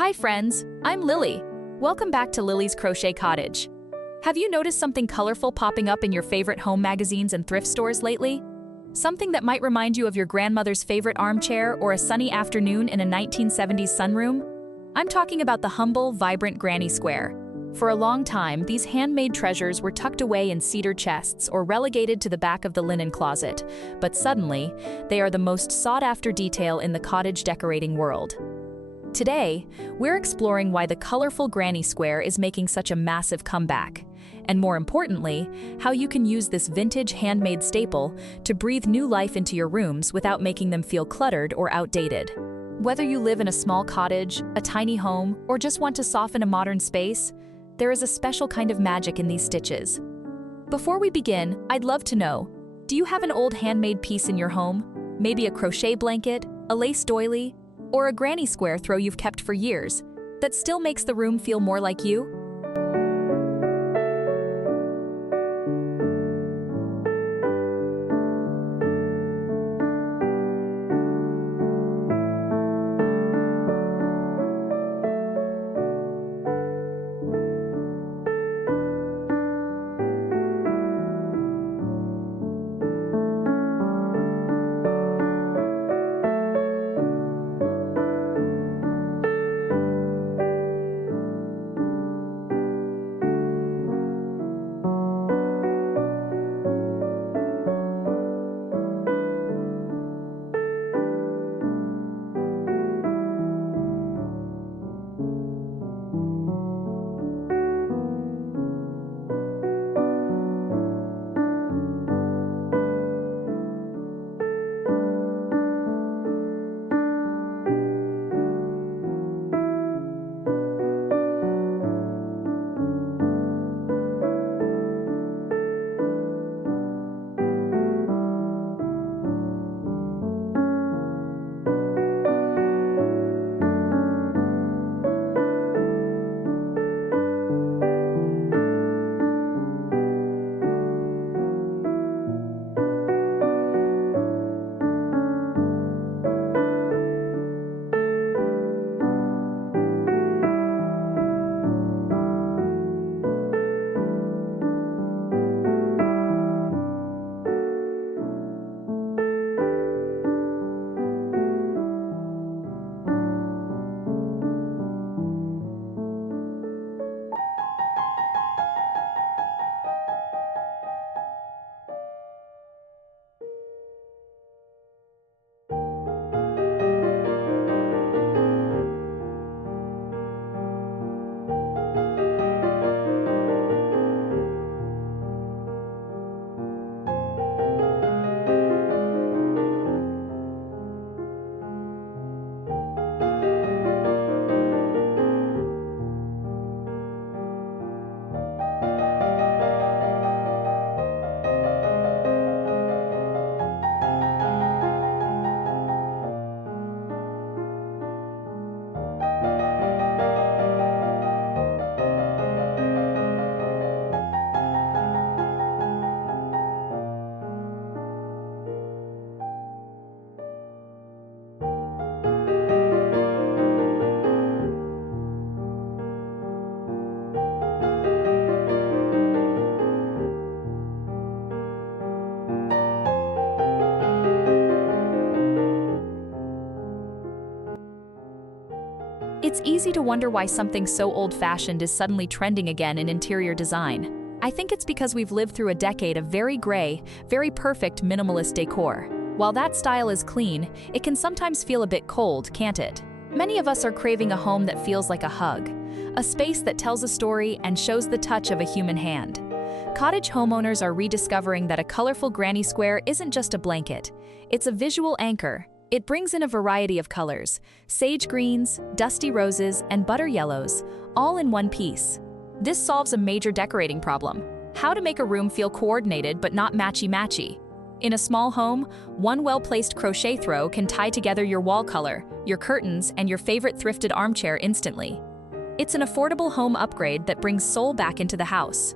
Hi friends, I'm Lily. Welcome back to Lily's Crochet Cottage. Have you noticed something colorful popping up in your favorite home magazines and thrift stores lately? Something that might remind you of your grandmother's favorite armchair or a sunny afternoon in a 1970s sunroom? I'm talking about the humble, vibrant granny square. For a long time, these handmade treasures were tucked away in cedar chests or relegated to the back of the linen closet, but suddenly, they are the most sought-after detail in the cottage decorating world. Today, we're exploring why the colorful granny square is making such a massive comeback, and more importantly, how you can use this vintage handmade staple to breathe new life into your rooms without making them feel cluttered or outdated. Whether you live in a small cottage, a tiny home, or just want to soften a modern space, there is a special kind of magic in these stitches. Before we begin, I'd love to know, do you have an old handmade piece in your home? Maybe a crochet blanket, a lace doily, or a granny square throw you've kept for years that still makes the room feel more like you? It's easy to wonder why something so old-fashioned is suddenly trending again in interior design. I think it's because we've lived through a decade of very gray, very perfect minimalist decor. While that style is clean, it can sometimes feel a bit cold, can't it? Many of us are craving a home that feels like a hug, a space that tells a story and shows the touch of a human hand. Cottage homeowners are rediscovering that a colorful granny square isn't just a blanket, it's a visual anchor. It brings in a variety of colors, sage greens, dusty roses, and butter yellows, all in one piece. This solves a major decorating problem: how to make a room feel coordinated but not matchy-matchy. In a small home, one well-placed crochet throw can tie together your wall color, your curtains, and your favorite thrifted armchair instantly. It's an affordable home upgrade that brings soul back into the house.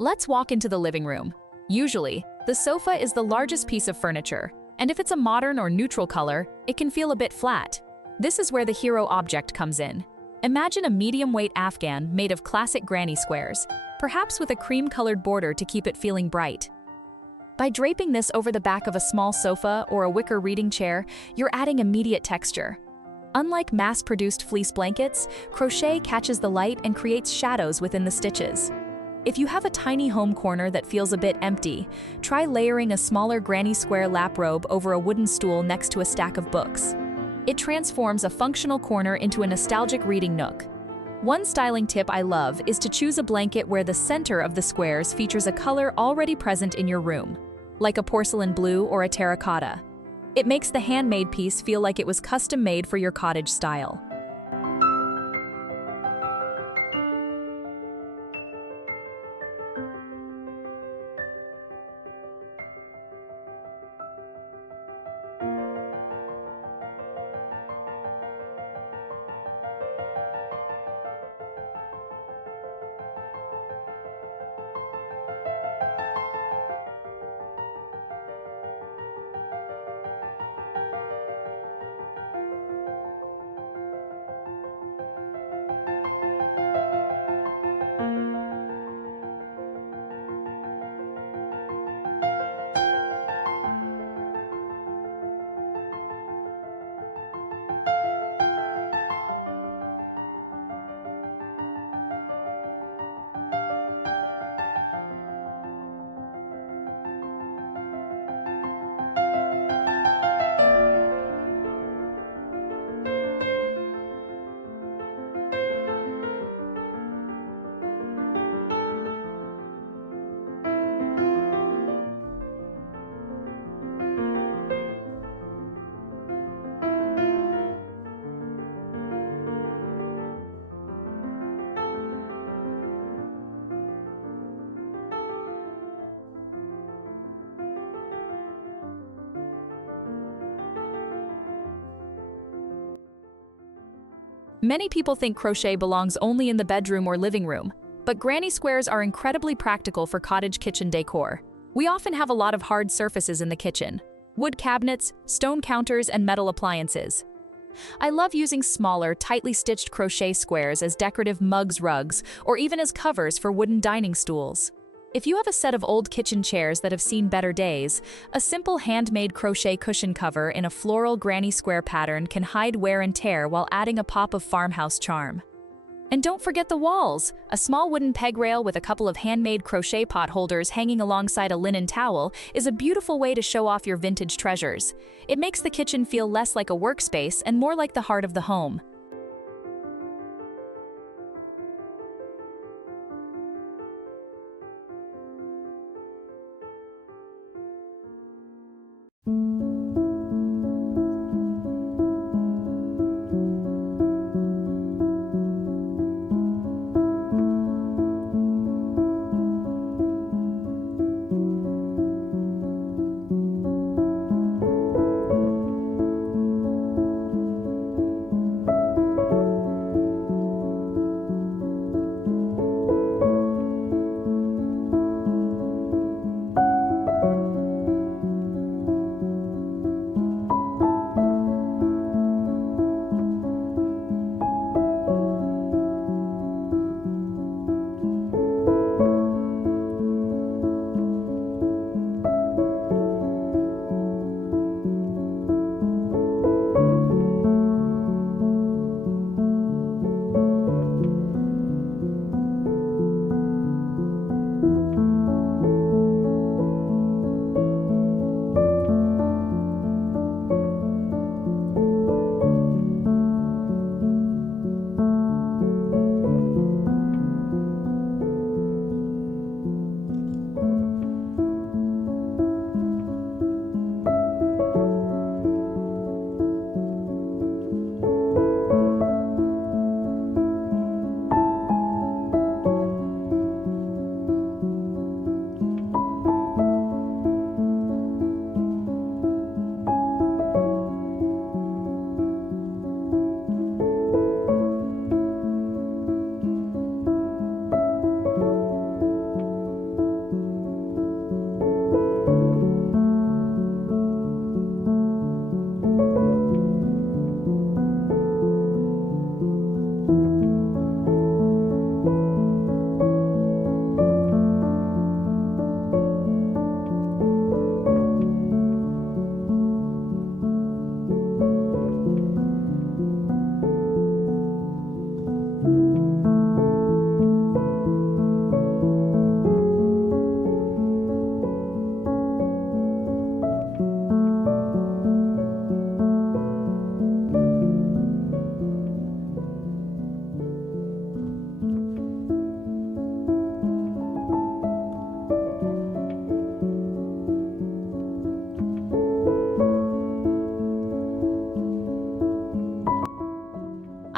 Let's walk into the living room. Usually, the sofa is the largest piece of furniture, and if it's a modern or neutral color, it can feel a bit flat. This is where the hero object comes in. Imagine a medium-weight Afghan made of classic granny squares, perhaps with a cream-colored border to keep it feeling bright. By draping this over the back of a small sofa or a wicker reading chair, you're adding immediate texture. Unlike mass-produced fleece blankets, crochet catches the light and creates shadows within the stitches. If you have a tiny home corner that feels a bit empty, try layering a smaller granny square lap robe over a wooden stool next to a stack of books. It transforms a functional corner into a nostalgic reading nook. One styling tip I love is to choose a blanket where the center of the squares features a color already present in your room, like a porcelain blue or a terracotta. It makes the handmade piece feel like it was custom-made for your cottage style. Many people think crochet belongs only in the bedroom or living room, but granny squares are incredibly practical for cottage kitchen decor. We often have a lot of hard surfaces in the kitchen: wood cabinets, stone counters, and metal appliances. I love using smaller, tightly stitched crochet squares as decorative mugs, rugs, or even as covers for wooden dining stools. If you have a set of old kitchen chairs that have seen better days, a simple handmade crochet cushion cover in a floral granny square pattern can hide wear and tear while adding a pop of farmhouse charm. And don't forget the walls! A small wooden peg rail with a couple of handmade crochet pot holders hanging alongside a linen towel is a beautiful way to show off your vintage treasures. It makes the kitchen feel less like a workspace and more like the heart of the home.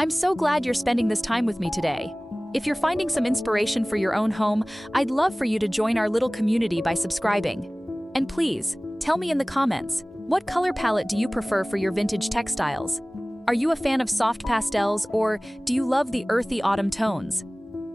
I'm so glad you're spending this time with me today. If you're finding some inspiration for your own home, I'd love for you to join our little community by subscribing. And please, tell me in the comments, what color palette do you prefer for your vintage textiles? Are you a fan of soft pastels, or do you love the earthy autumn tones?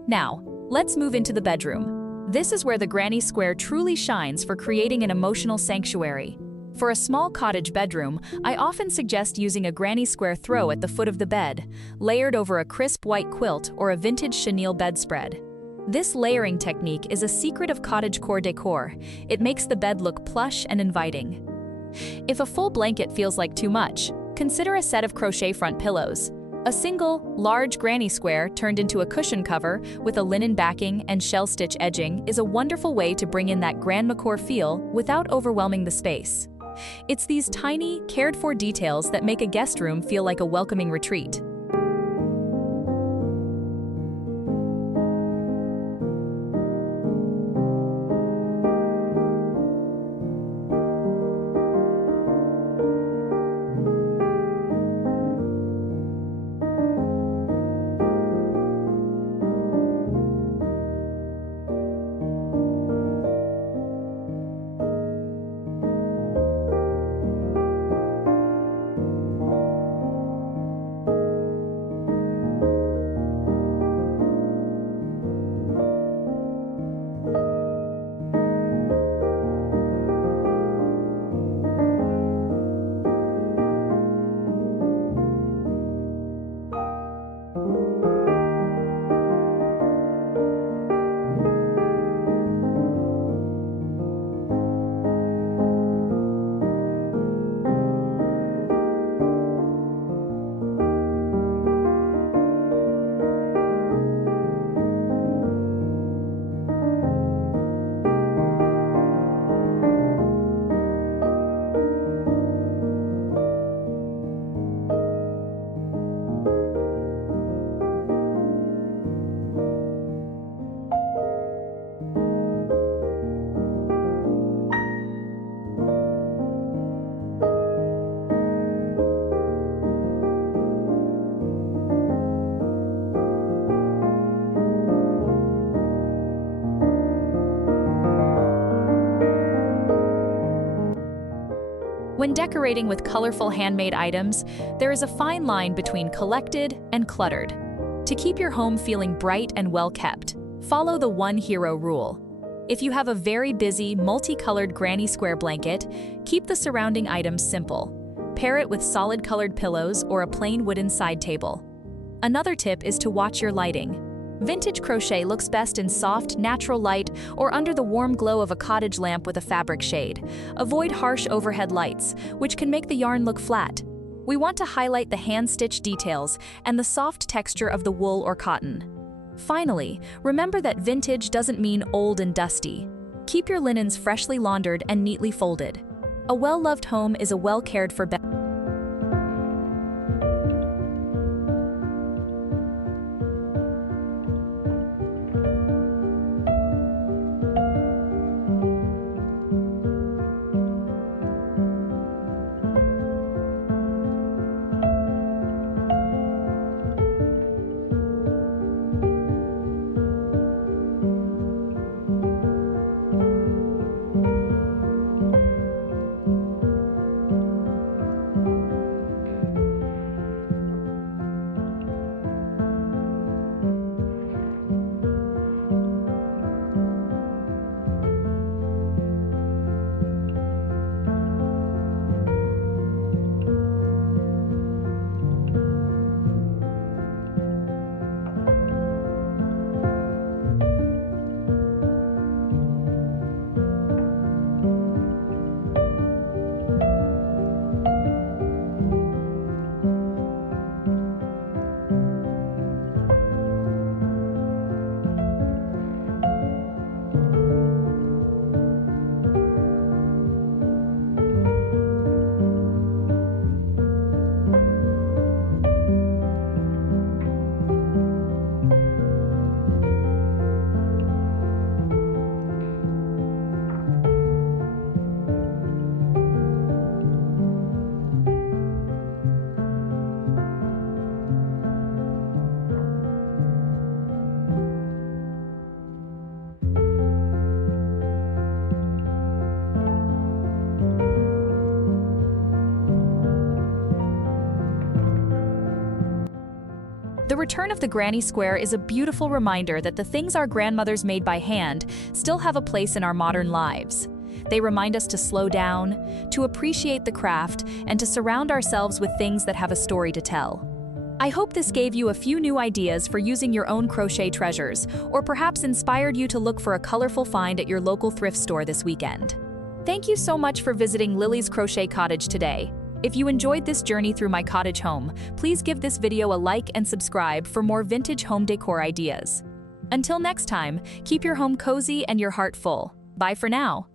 Now, let's move into the bedroom. This is where the granny square truly shines for creating an emotional sanctuary. For a small cottage bedroom, I often suggest using a granny square throw at the foot of the bed, layered over a crisp white quilt or a vintage chenille bedspread. This layering technique is a secret of Cottagecore decor. It makes the bed look plush and inviting. If a full blanket feels like too much, consider a set of crochet front pillows. A single, large granny square turned into a cushion cover with a linen backing and shell stitch edging is a wonderful way to bring in that grandmacore feel without overwhelming the space. It's these tiny, cared-for details that make a guest room feel like a welcoming retreat. When decorating with colorful handmade items, there is a fine line between collected and cluttered. To keep your home feeling bright and well-kept, follow the one hero rule. If you have a very busy, multicolored granny square blanket, keep the surrounding items simple. Pair it with solid colored pillows or a plain wooden side table. Another tip is to watch your lighting. Vintage crochet looks best in soft, natural light or under the warm glow of a cottage lamp with a fabric shade. Avoid harsh overhead lights, which can make the yarn look flat. We want to highlight the hand-stitched details and the soft texture of the wool or cotton. Finally, remember that vintage doesn't mean old and dusty. Keep your linens freshly laundered and neatly folded. A well-loved home is a well-cared-for bed. The return of the granny square is a beautiful reminder that the things our grandmothers made by hand still have a place in our modern lives. They remind us to slow down, to appreciate the craft, and to surround ourselves with things that have a story to tell. I hope this gave you a few new ideas for using your own crochet treasures, or perhaps inspired you to look for a colorful find at your local thrift store this weekend. Thank you so much for visiting Lily's Crochet Cottage today. If you enjoyed this journey through my cottage home, please give this video a like and subscribe for more vintage home decor ideas. Until next time, keep your home cozy and your heart full. Bye for now.